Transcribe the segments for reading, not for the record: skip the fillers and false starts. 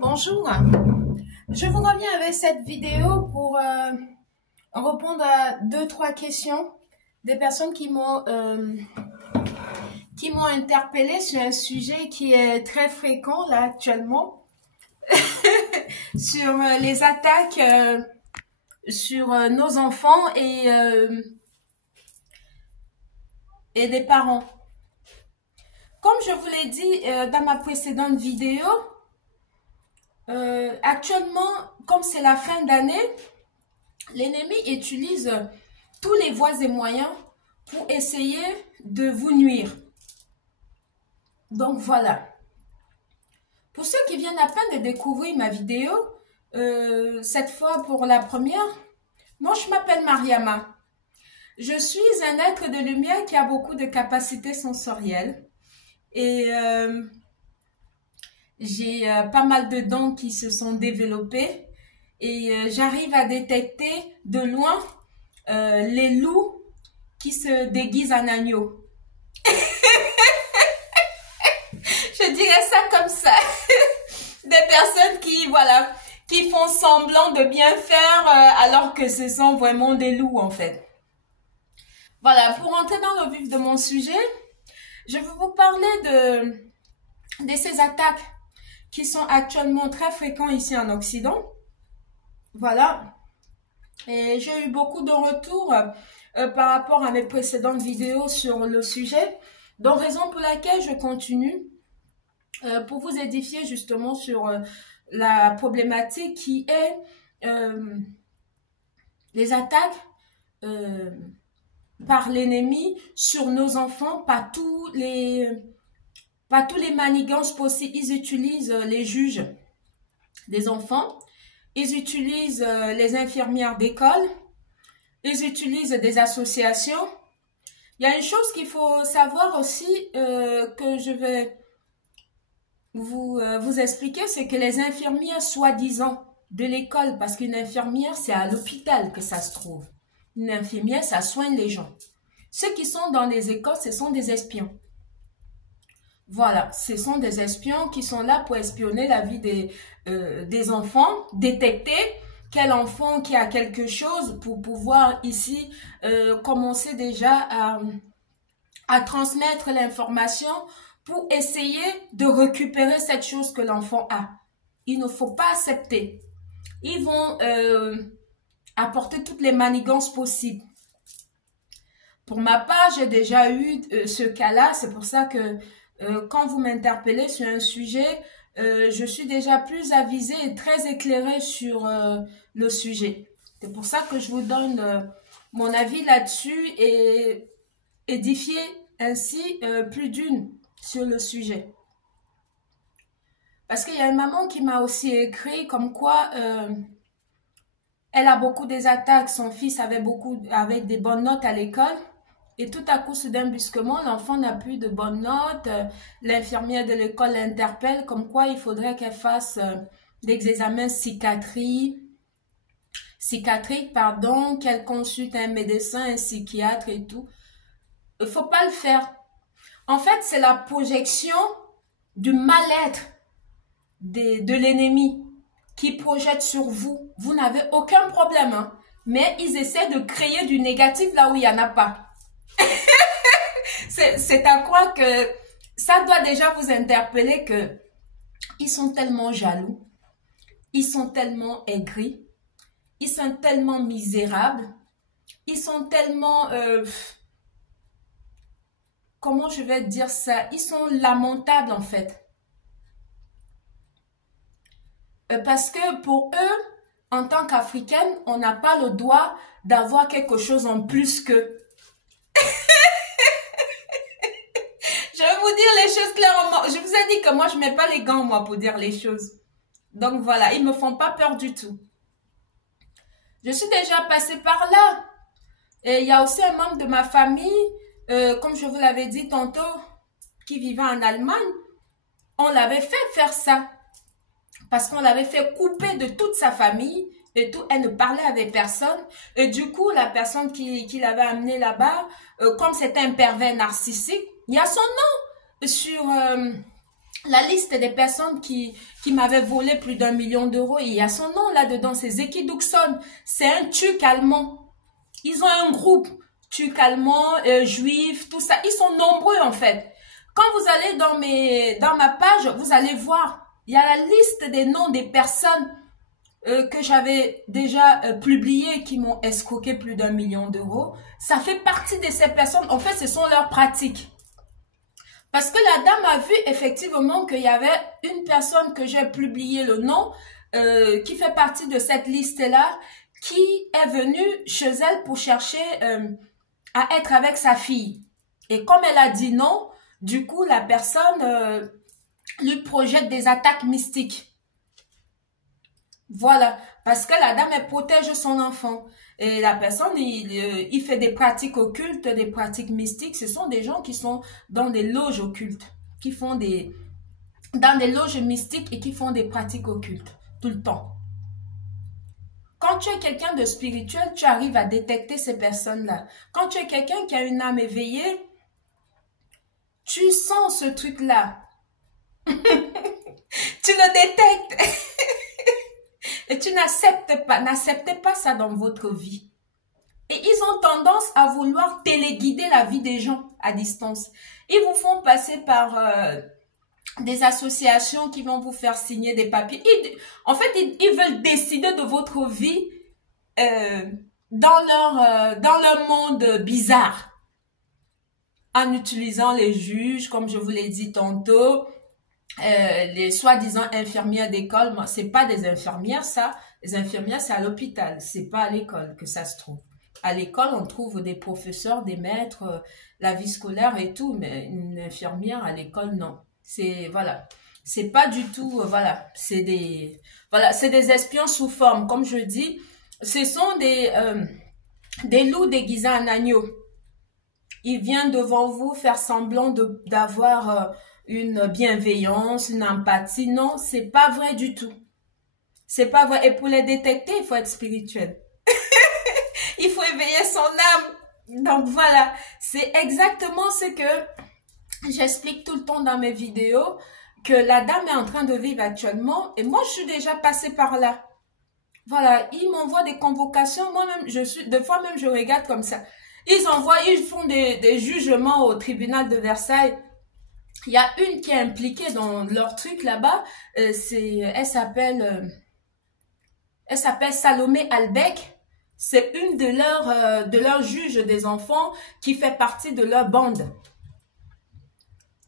Bonjour, je vous reviens avec cette vidéo pour répondre à deux, trois questions des personnes qui m'ont interpellé sur un sujet qui est très fréquent là actuellement sur les attaques sur nos enfants et des parents. Comme je vous l'ai dit dans ma précédente vidéo, actuellement, comme c'est la fin d'année, l'ennemi utilise tous les voies et moyens pour essayer de vous nuire. Donc voilà. Pour ceux qui viennent à peine de découvrir ma vidéo, cette fois pour la première, moi je m'appelle Mariama. Je suis un être de lumière qui a beaucoup de capacités sensorielles et j'ai pas mal de dons qui se sont développés et j'arrive à détecter de loin les loups qui se déguisent en agneaux. Je dirais ça comme ça. Des personnes qui, voilà, qui font semblant de bien faire alors que ce sont vraiment des loups en fait. Voilà, pour entrer dans le vif de mon sujet, je vais vous parler de ces attaques qui sont actuellement très fréquentes ici en Occident. Voilà. Et j'ai eu beaucoup de retours par rapport à mes précédentes vidéos sur le sujet. Donc, raison pour laquelle je continue pour vous édifier justement sur la problématique qui est les attaques par l'ennemi sur nos enfants, par tous les manigances possibles. Ils utilisent les juges des enfants, ils utilisent les infirmières d'école, ils utilisent des associations. Il y a une chose qu'il faut savoir aussi que je vais vous expliquer, c'est que les infirmières soi-disant de l'école, parce qu'une infirmière, c'est à l'hôpital que ça se trouve. Une infirmière, ça soigne les gens. Ceux qui sont dans les écoles, ce sont des espions. Voilà, ce sont des espions qui sont là pour espionner la vie des enfants, détecter quel enfant qui a quelque chose pour pouvoir ici commencer déjà à transmettre l'information pour essayer de récupérer cette chose que l'enfant a. Il ne faut pas accepter. Ils vont apporter toutes les manigances possibles. Pour ma part, j'ai déjà eu ce cas-là. C'est pour ça que quand vous m'interpellez sur un sujet, je suis déjà plus avisée et très éclairée sur le sujet. C'est pour ça que je vous donne mon avis là-dessus et édifier ainsi plus d'une sur le sujet. Parce qu'il y a une maman qui m'a aussi écrit comme quoi elle a beaucoup des attaques. Son fils avait des bonnes notes à l'école. Et tout à coup, soudain, brusquement, l'enfant n'a plus de bonnes notes. L'infirmière de l'école l'interpelle comme quoi il faudrait qu'elle fasse des examens psychiatriques, qu'elle consulte un médecin, un psychiatre et tout. Il ne faut pas le faire. En fait, c'est la projection du mal-être de l'ennemi qui projette sur vous. Vous n'avez aucun problème, hein? Mais ils essaient de créer du négatif là où il n'y en a pas. C'est à quoi que ça doit déjà vous interpeller que ils sont tellement jaloux, ils sont tellement aigris, ils sont tellement misérables, ils sont tellement... comment je vais dire ça? Ils sont lamentables en fait. Parce que pour eux, en tant qu'Africaine, on n'a pas le droit d'avoir quelque chose en plus qu'eux. Je vais vous dire les choses clairement. Je vous ai dit que moi, je ne mets pas les gants, moi, pour dire les choses. Donc voilà, ils ne me font pas peur du tout. Je suis déjà passée par là. Et il y a aussi un membre de ma famille, comme je vous l'avais dit tantôt, qui vivait en Allemagne. On l'avait fait faire ça. Parce qu'on l'avait fait couper de toute sa famille et tout. Elle ne parlait avec personne. Et du coup, la personne qui l'avait amené là-bas, comme c'était un pervers narcissique, il y a son nom sur la liste des personnes qui m'avaient volé plus d'1 million d'euros. Il y a son nom là-dedans, c'est Zeki Duxon. C'est un Turc allemand. Ils ont un groupe Turc allemand, juif, tout ça. Ils sont nombreux en fait. Quand vous allez dans ma page, vous allez voir. Il y a la liste des noms des personnes que j'avais déjà publiées qui m'ont escroqué plus d'1 million d'euros. Ça fait partie de ces personnes. En fait, ce sont leurs pratiques. Parce que la dame a vu effectivement qu'il y avait une personne que j'ai publié le nom, qui fait partie de cette liste-là, qui est venue chez elle pour chercher à être avec sa fille. Et comme elle a dit non, du coup, la personne lui projette des attaques mystiques. Voilà, parce que la dame, elle protège son enfant. Et la personne, il fait des pratiques occultes, des pratiques mystiques. Ce sont des gens qui sont dans des loges occultes, qui font dans des loges mystiques et qui font des pratiques occultes tout le temps. Quand tu es quelqu'un de spirituel, tu arrives à détecter ces personnes-là. Quand tu es quelqu'un qui a une âme éveillée, tu sens ce truc-là. Tu le détectes. Et tu n'acceptez pas ça dans votre vie. Et ils ont tendance à vouloir téléguider la vie des gens à distance. Ils vous font passer par des associations qui vont vous faire signer des papiers. En fait, ils veulent décider de votre vie dans leur monde bizarre. En utilisant les juges, comme je vous l'ai dit tantôt, les soi-disant infirmières d'école. C'est pas des infirmières, ça. Les infirmières, c'est à l'hôpital. C'est pas à l'école que ça se trouve. À l'école, on trouve des professeurs, des maîtres, la vie scolaire et tout, mais une infirmière à l'école, non. Voilà. C'est pas du tout, voilà. C'est des espions sous forme. Comme je dis, ce sont des loups déguisés en agneaux. Ils viennent devant vous faire semblant d'avoir une bienveillance, une empathie. Non, c'est pas vrai du tout. C'est pas vrai. Et pour les détecter, il faut être spirituel. Il faut éveiller son âme. Donc voilà, c'est exactement ce que j'explique tout le temps dans mes vidéos, que la dame est en train de vivre actuellement. Et moi, je suis déjà passée par là. Voilà, ils m'envoient des convocations. Moi-même, des fois même, je regarde comme ça. Ils font des jugements au tribunal de Versailles. Il y a une qui est impliquée dans leur truc là-bas. Elle s'appelle Salomé Albec. C'est une de leurs juges des enfants qui fait partie de leur bande.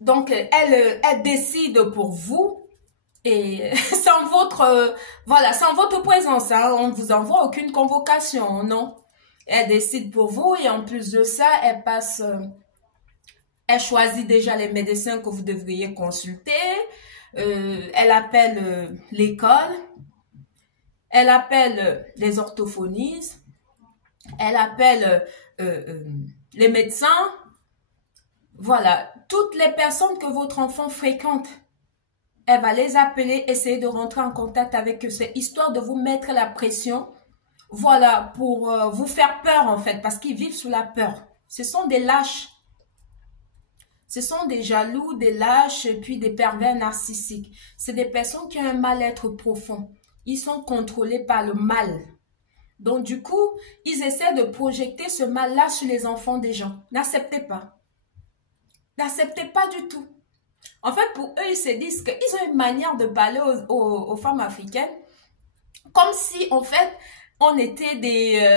Donc, elle décide pour vous et sans votre présence. Hein, on ne vous envoie aucune convocation, non. Elle décide pour vous et en plus de ça, elle choisit déjà les médecins que vous devriez consulter. Elle appelle l'école. Elle appelle les orthophonistes. Elle appelle les médecins. Voilà, toutes les personnes que votre enfant fréquente, elle va les appeler, essayer de rentrer en contact avec eux. C'est histoire de vous mettre la pression. Voilà, pour vous faire peur en fait, parce qu'ils vivent sous la peur. Ce sont des lâches. Ce sont des jaloux, des lâches, et puis des pervers narcissiques. C'est des personnes qui ont un mal-être profond. Ils sont contrôlés par le mal. Donc du coup, ils essaient de projeter ce mal-là sur les enfants des gens. N'acceptez pas. N'acceptez pas du tout. En fait, pour eux, ils se disent qu'ils ont une manière de parler aux femmes africaines comme si, en fait, on était des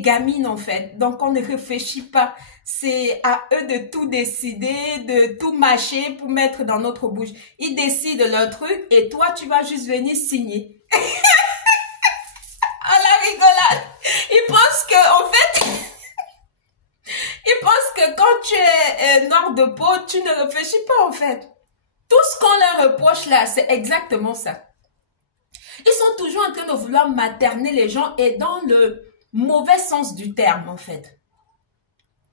gamines, en fait. Donc, on ne réfléchit pas. C'est à eux de tout décider, de tout mâcher pour mettre dans notre bouche. Ils décident leur truc et toi, tu vas juste venir signer. Oh, la rigolade. Ils pensent que, en fait, ils pensent que quand tu es noir de peau, tu ne réfléchis pas, en fait. Tout ce qu'on leur reproche là, c'est exactement ça. Ils sont toujours en train de vouloir materner les gens et dans le mauvais sens du terme, en fait.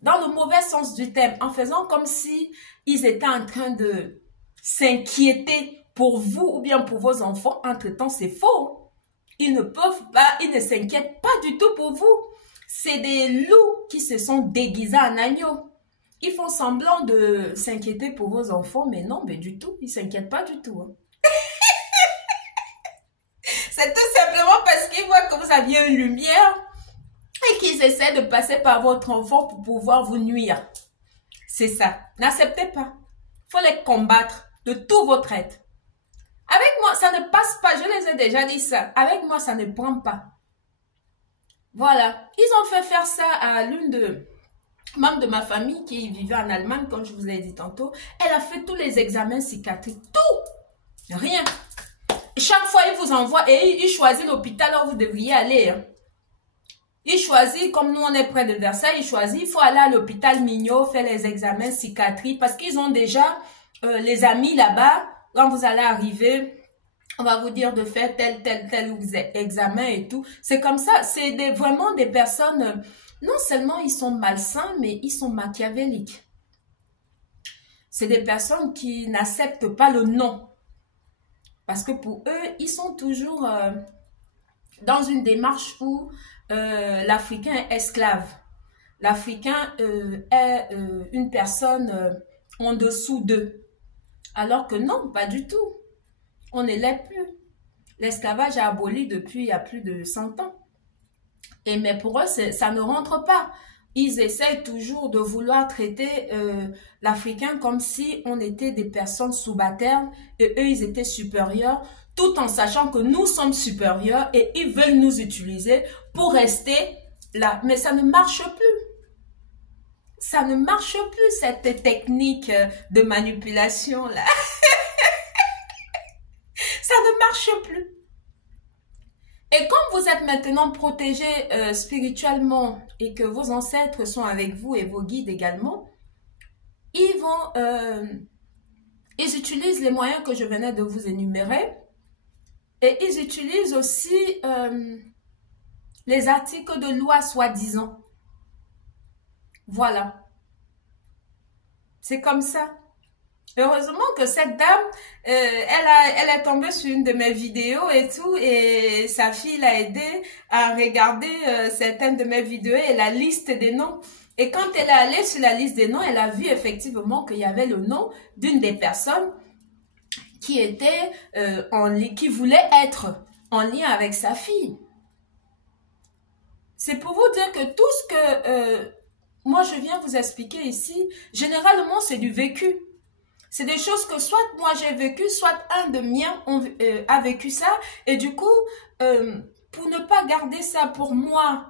Dans le mauvais sens du terme, en faisant comme si ils étaient en train de s'inquiéter pour vous ou bien pour vos enfants. Entre-temps, c'est faux. Ils ne peuvent pas, ils ne s'inquiètent pas du tout pour vous. C'est des loups qui se sont déguisés en agneaux. Ils font semblant de s'inquiéter pour vos enfants, mais non, mais du tout. Ils ne s'inquiètent pas du tout. Hein. C'est tout simplement parce qu'ils voient que vous aviez une lumière et qu'ils essaient de passer par votre enfant pour pouvoir vous nuire. C'est ça. N'acceptez pas. Il faut les combattre de tout votre être. Avec moi, ça ne passe pas. Je les ai déjà dit ça. Avec moi, ça ne prend pas. Voilà. Ils ont fait faire ça à l'une de membres de ma famille qui vivait en Allemagne, comme je vous l'ai dit tantôt. Elle a fait tous les examens psychiatriques. Tout. Rien. Chaque fois, il vous envoie et il choisit l'hôpital où vous devriez aller. Hein. Il choisit, comme nous on est près de Versailles, il choisit, il faut aller à l'hôpital Mignot, faire les examens psychiatriques parce qu'ils ont déjà les amis là-bas. Quand vous allez arriver, on va vous dire de faire tel examen et tout. C'est comme ça, c'est vraiment des personnes, non seulement ils sont malsains, mais ils sont machiavéliques. C'est des personnes qui n'acceptent pas le non. Parce que pour eux, ils sont toujours dans une démarche où l'Africain est esclave. L'Africain est une personne en dessous d'eux. Alors que non, pas du tout. On ne l'est plus. L'esclavage a aboli depuis il y a plus de 100 ans. Mais pour eux, ça ne rentre pas. Ils essayent toujours de vouloir traiter l'Africain comme si on était des personnes subalternes et eux, ils étaient supérieurs, tout en sachant que nous sommes supérieurs et ils veulent nous utiliser pour rester là. Mais ça ne marche plus. Ça ne marche plus, cette technique de manipulation là. Ça ne marche plus. Et comme vous êtes maintenant protégé spirituellement et que vos ancêtres sont avec vous et vos guides également, ils utilisent les moyens que je venais de vous énumérer et ils utilisent aussi les articles de loi soi-disant. Voilà. C'est comme ça. Heureusement que cette dame, elle est tombée sur une de mes vidéos et tout, et sa fille l'a aidée à regarder certaines de mes vidéos et la liste des noms. Et quand elle est allée sur la liste des noms, elle a vu effectivement qu'il y avait le nom d'une des personnes qui était qui voulait être en lien avec sa fille. C'est pour vous dire que tout ce que moi je viens vous expliquer ici, généralement c'est du vécu. C'est des choses que soit moi j'ai vécu, soit un de miens a vécu ça. Et du coup, pour ne pas garder ça pour moi,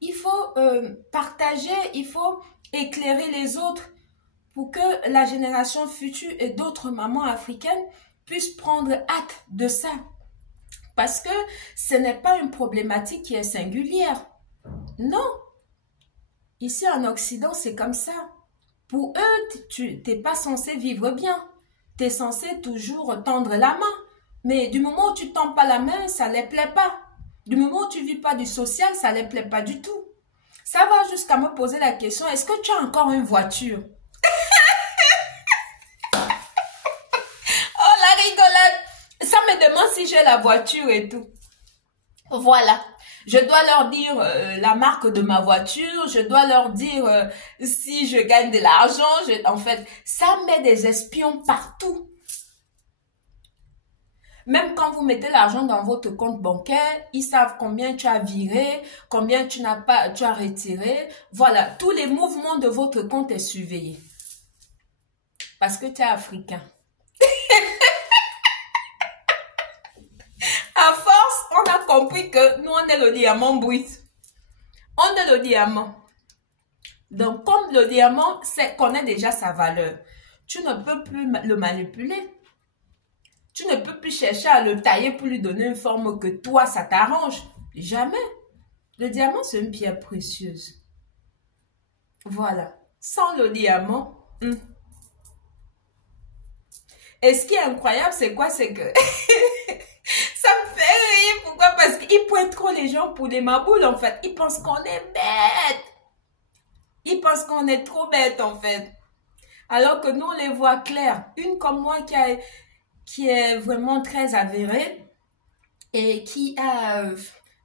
il faut partager, il faut éclairer les autres pour que la génération future et d'autres mamans africaines puissent prendre acte de ça. Parce que ce n'est pas une problématique qui est singulière. Non. Ici en Occident, c'est comme ça. Pour eux, tu n'es pas censé vivre bien. Tu es censé toujours tendre la main. Mais du moment où tu ne tends pas la main, ça ne les plaît pas. Du moment où tu ne vis pas du social, ça ne les plaît pas du tout. Ça va jusqu'à me poser la question, est-ce que tu as encore une voiture? Oh, la rigolade! Ça me demande si j'ai la voiture et tout. Voilà. Je dois leur dire la marque de ma voiture, je dois leur dire si je gagne de l'argent. En fait, ça met des espions partout. Même quand vous mettez l'argent dans votre compte bancaire, ils savent combien tu as viré, combien tu as retiré. Voilà, tous les mouvements de votre compte est surveillé. Parce que tu es africain. À force, on a compris que nous, on est le diamant brut. On est le diamant. Donc, comme le diamant connaît déjà sa valeur, tu ne peux plus le manipuler. Tu ne peux plus chercher à le tailler pour lui donner une forme que toi, ça t'arrange. Jamais. Le diamant, c'est une pierre précieuse. Voilà. Sans le diamant. Et ce qui est incroyable, c'est quoi? C'est que... ça me fait rire. Pourquoi? Parce qu'ils pointent trop les gens pour des maboules, en fait. Ils pensent qu'on est bête. Ils pensent qu'on est trop bête, en fait. Alors que nous, on les voit clairs. Une comme moi qui est vraiment très avérée et qui a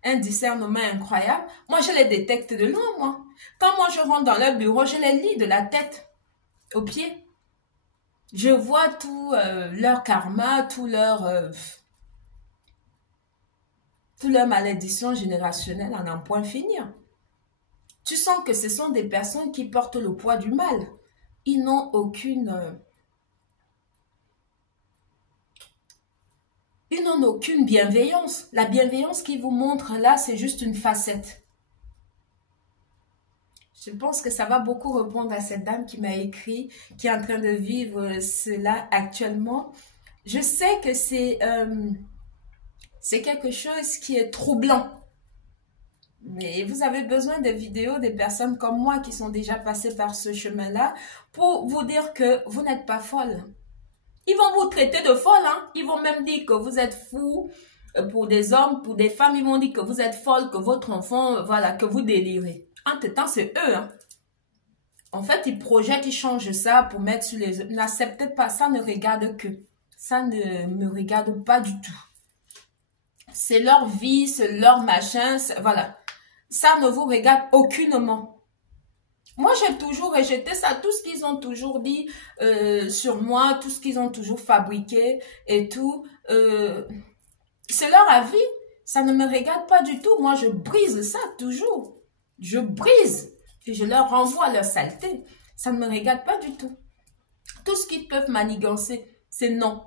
un discernement incroyable. Moi, je les détecte de loin, moi. Quand moi, je rentre dans leur bureau, je les lis de la tête aux pieds. Je vois tout leur karma, tout leur malédiction générationnelle en un point finir. Tu sens que ce sont des personnes qui portent le poids du mal. Ils n'ont aucune bienveillance. La bienveillance qu'ils vous montrent là, c'est juste une facette. Je pense que ça va beaucoup répondre à cette dame qui m'a écrit, qui est en train de vivre cela actuellement. Je sais que c'est quelque chose qui est troublant. Mais vous avez besoin de vidéos des personnes comme moi qui sont déjà passées par ce chemin-là pour vous dire que vous n'êtes pas folle. Ils vont vous traiter de folle, hein. Ils vont même dire que vous êtes fou pour des hommes, pour des femmes. Ils vont dire que vous êtes folle, que votre enfant, voilà, que vous délirez. Entre-temps, c'est eux, hein. En fait, ils projettent, ils changent ça pour mettre sur les... N'acceptez pas, ça ne regarde que. Ça ne me regarde pas du tout. C'est leur vie, c'est leur machin, voilà. Ça ne vous regarde aucunement. Moi, j'ai toujours rejeté ça, tout ce qu'ils ont toujours dit sur moi, tout ce qu'ils ont toujours fabriqué et tout. C'est leur avis, ça ne me regarde pas du tout. Moi, je brise ça toujours. Je brise et je leur renvoie leur saleté. Ça ne me regarde pas du tout. Tout ce qu'ils peuvent manigancer, c'est non.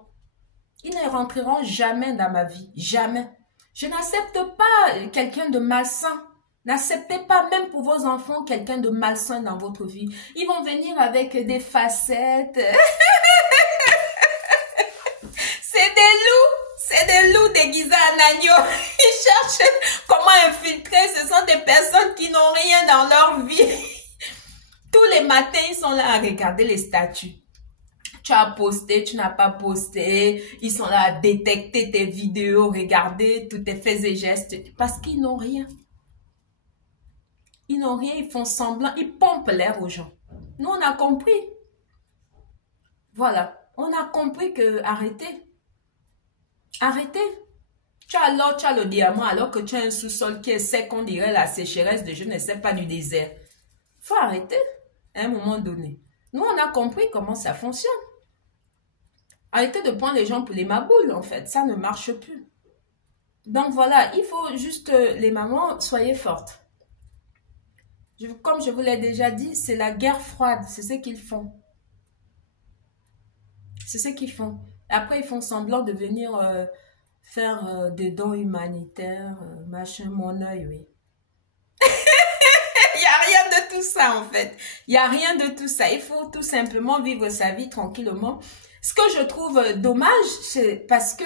Ils ne rentreront jamais dans ma vie, jamais. Je n'accepte pas quelqu'un de malsain. N'acceptez pas, même pour vos enfants, quelqu'un de malsain dans votre vie. Ils vont venir avec des facettes. C'est des loups déguisés en agneau. Ils cherchent comment infiltrer. Ce sont des personnes qui n'ont rien dans leur vie. Tous les matins, ils sont là à regarder les statuts. Tu as posté, tu n'as pas posté. Ils sont là à détecter tes vidéos, regarder tous tes faits et gestes. Parce qu'ils n'ont rien. Ils n'ont rien, ils font semblant. Ils pompent l'air aux gens. Nous, on a compris. Voilà. On a compris que arrêtez. Arrêtez. Tu as le diamant alors que tu as un sous-sol qui est sec, on dirait la sécheresse de je ne sais pas du désert. Faut arrêter à un moment donné. Nous, on a compris comment ça fonctionne. Arrêtez de prendre les gens pour les maboules, en fait. Ça ne marche plus. Donc, voilà, il faut juste, les mamans, soyez fortes. Comme je vous l'ai déjà dit, c'est la guerre froide. C'est ce qu'ils font. C'est ce qu'ils font. Après, ils font semblant de venir faire des dons humanitaires, machin, mon œil, oui. Il n'y a rien de tout ça, en fait. Il n'y a rien de tout ça. Il faut tout simplement vivre sa vie tranquillement. Ce que je trouve dommage, c'est parce que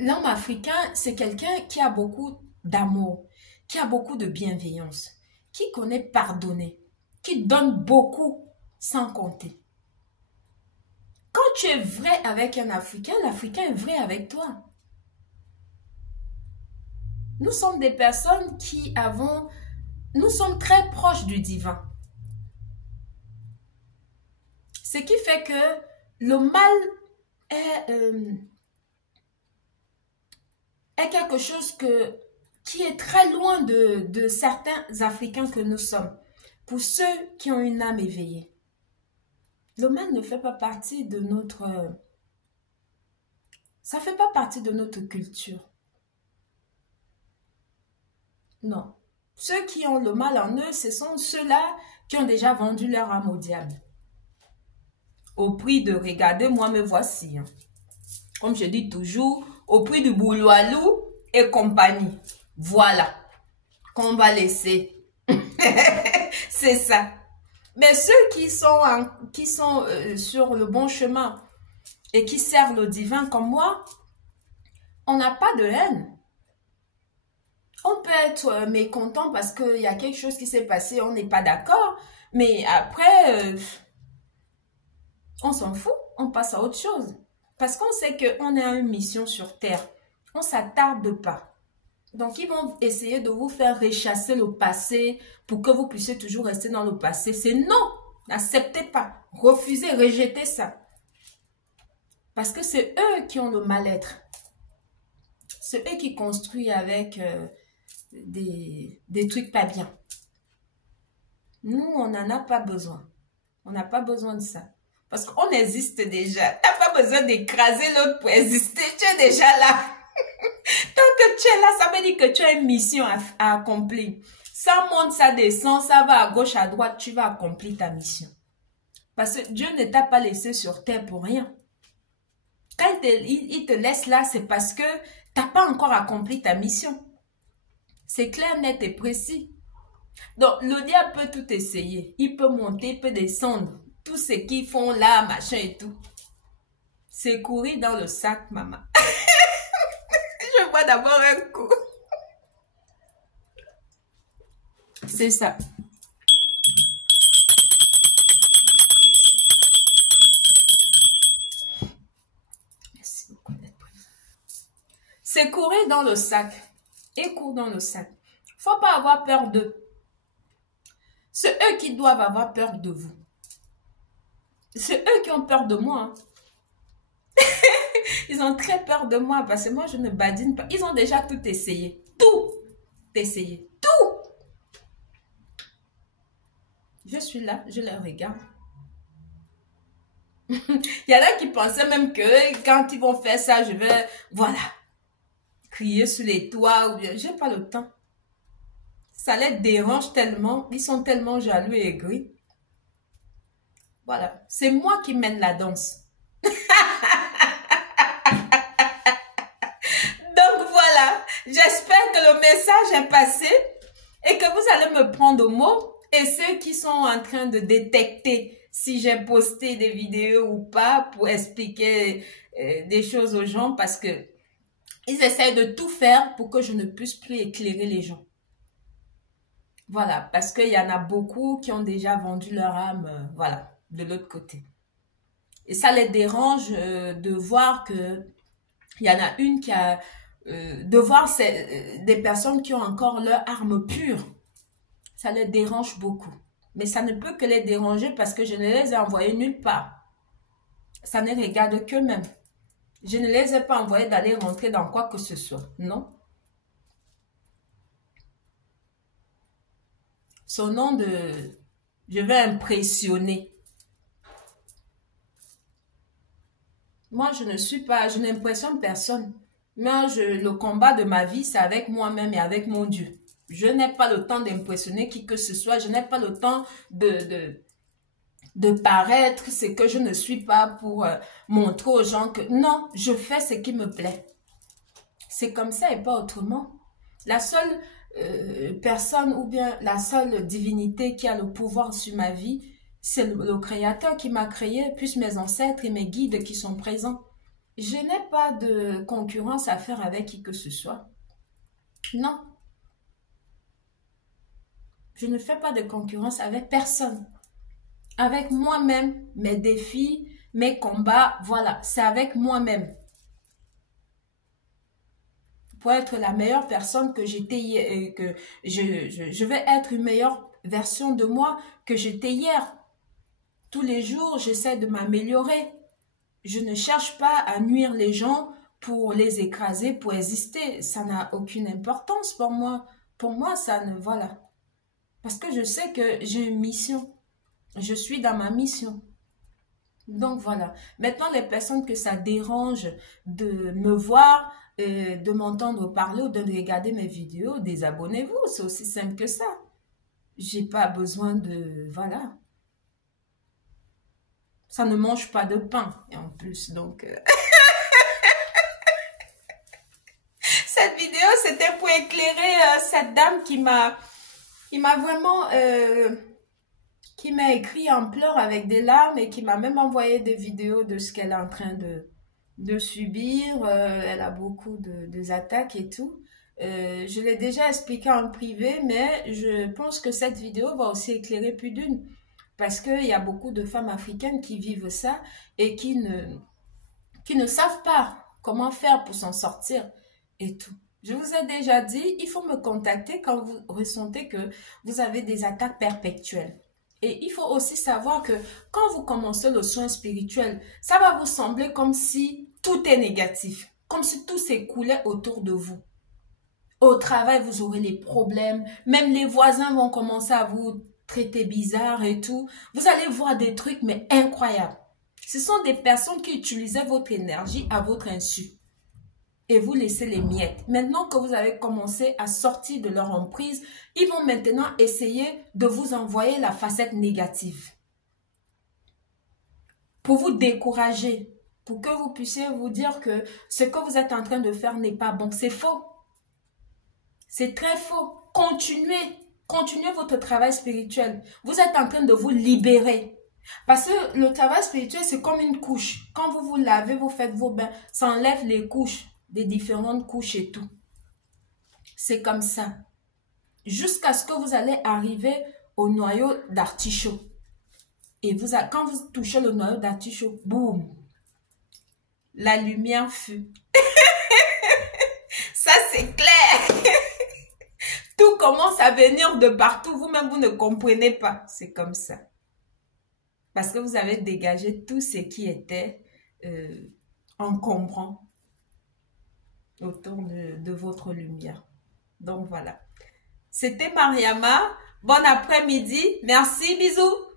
l'homme africain, c'est quelqu'un qui a beaucoup d'amour, qui a beaucoup de bienveillance, qui connaît pardonner, qui donne beaucoup sans compter. Quand tu es vrai avec un Africain, l'Africain est vrai avec toi. Nous sommes des personnes qui avons... Nous sommes très proches du divin. Ce qui fait que le mal est quelque chose qui est très loin de certains Africains que nous sommes. Pour ceux qui ont une âme éveillée. Le mal ne fait pas partie de notre... ça ne fait pas partie de notre culture. Non. Ceux qui ont le mal en eux, ce sont ceux-là qui ont déjà vendu leur âme au diable. Au prix de, regardez, moi me voici. Hein. Comme je dis toujours, au prix du bouloualou et compagnie. Voilà. Qu'on va laisser. C'est ça. Mais ceux qui sont sur le bon chemin et qui servent le divin comme moi, on n'a pas de haine. On peut être mécontent parce qu'il y a quelque chose qui s'est passé, on n'est pas d'accord. Mais après, on s'en fout, on passe à autre chose. Parce qu'on sait qu'on a une mission sur Terre. On ne s'attarde pas. Donc, ils vont essayer de vous faire rechasser le passé pour que vous puissiez toujours rester dans le passé. C'est non, n'acceptez pas. Refusez, rejetez ça. Parce que c'est eux qui ont le mal-être. C'est eux qui construisent avec des trucs pas bien. Nous, on n'en a pas besoin. On n'a pas besoin de ça. Parce qu'on existe déjà. Tu n'as pas besoin d'écraser l'autre pour exister. Tu es déjà là. Tant que tu es là, ça veut dire que tu as une mission à accomplir. Ça monte, ça descend, ça va à gauche, à droite, tu vas accomplir ta mission. Parce que Dieu ne t'a pas laissé sur terre pour rien. Quand il te laisse là, c'est parce que tu n'as pas encore accompli ta mission. C'est clair, net et précis. Donc, le diable peut tout essayer. Il peut monter, il peut descendre. Tout ce qu'ils font là, machin et tout. C'est courir dans le sac, maman. Je bois d'abord un coup. C'est ça. Merci beaucoup d'être présent. C'est courir dans le sac. Et cours dans le sac. Faut pas avoir peur d'eux. C'est eux qui doivent avoir peur de vous. C'est eux qui ont peur de moi. Ils ont très peur de moi parce que moi, je ne badine pas. Ils ont déjà tout essayé. Tout essayé. Tout. Je suis là, je les regarde. Il y en a qui pensaient même que quand ils vont faire ça, je vais, voilà, crier sur les toits ou bien, j'ai pas le temps. Ça les dérange tellement, ils sont tellement jaloux et aigris. Voilà, c'est moi qui mène la danse. Donc voilà, j'espère que le message est passé et que vous allez me prendre au mot. Et ceux qui sont en train de détecter si j'ai posté des vidéos ou pas pour expliquer des choses aux gens parce que ils essayent de tout faire pour que je ne puisse plus éclairer les gens. Voilà, parce qu'il y en a beaucoup qui ont déjà vendu leur âme, voilà, de l'autre côté. Et ça les dérange de voir que il y en a une qui a... de voir des personnes qui ont encore leur arme pure. Ça les dérange beaucoup. Mais ça ne peut que les déranger parce que je ne les ai envoyés nulle part. Ça ne regarde qu'eux-mêmes. Je ne les ai pas envoyés d'aller rentrer dans quoi que ce soit. Non. Son nom de... Je vais impressionner. Moi, je ne suis pas... Je n'impressionne personne. Mais le combat de ma vie, c'est avec moi-même et avec mon Dieu. Je n'ai pas le temps d'impressionner qui que ce soit. Je n'ai pas le temps de paraître ce que je ne suis pas pour montrer aux gens que non, je fais ce qui me plaît. C'est comme ça et pas autrement. La seule personne ou bien la seule divinité qui a le pouvoir sur ma vie, c'est le Créateur qui m'a créé, plus mes ancêtres et mes guides qui sont présents. Je n'ai pas de concurrence à faire avec qui que ce soit. Non. Je ne fais pas de concurrence avec personne. Avec moi-même, mes défis, mes combats, voilà, c'est avec moi-même. Pour être la meilleure personne que j'étais hier, que je vais être une meilleure version de moi que j'étais hier. Tous les jours, j'essaie de m'améliorer. Je ne cherche pas à nuire les gens pour les écraser, pour exister. Ça n'a aucune importance pour moi. Pour moi, ça ne... Voilà. Parce que je sais que j'ai une mission. Je suis dans ma mission. Donc voilà. Maintenant, les personnes que ça dérange de me voir, de m'entendre parler ou de regarder mes vidéos, désabonnez-vous. C'est aussi simple que ça. J'ai pas besoin de... Voilà. Ça ne mange pas de pain. Et en plus, donc... Cette vidéo, c'était pour éclairer cette dame qui m'a vraiment... qui m'a écrit en pleurs avec des larmes et qui m'a même envoyé des vidéos de ce qu'elle est en train de subir. Elle a beaucoup de attaques et tout. Je l'ai déjà expliqué en privé, mais je pense que cette vidéo va aussi éclairer plus d'une. Parce qu'il y a beaucoup de femmes africaines qui vivent ça et qui ne savent pas comment faire pour s'en sortir et tout. Je vous ai déjà dit, il faut me contacter quand vous ressentez que vous avez des attaques perpétuelles. Et il faut aussi savoir que quand vous commencez le soin spirituel, ça va vous sembler comme si tout est négatif. comme si tout s'écoulait autour de vous. Au travail, vous aurez les problèmes. Même les voisins vont commencer à vous traiter bizarre et tout. Vous allez voir des trucs, mais incroyables. Ce sont des personnes qui utilisaient votre énergie à votre insu. Et vous laissez les miettes. Maintenant que vous avez commencé à sortir de leur emprise, ils vont maintenant essayer de vous envoyer la facette négative. Pour vous décourager. Pour que vous puissiez vous dire que ce que vous êtes en train de faire n'est pas bon. C'est faux. C'est très faux. Continuez votre travail spirituel. Vous êtes en train de vous libérer. Parce que le travail spirituel, c'est comme une couche. Quand vous vous lavez, vous faites vos bains, ça enlève les couches, des différentes couches et tout. C'est comme ça. Jusqu'à ce que vous allez arriver au noyau d'artichaut. Et quand vous touchez le noyau d'artichaut, boum, la lumière fut. Ça, c'est clair. Tout commence à venir de partout. Vous-même, vous ne comprenez pas. C'est comme ça. Parce que vous avez dégagé tout ce qui était encombrant autour de votre lumière. Donc, voilà. C'était Mariama. Bon après-midi. Merci. Bisous.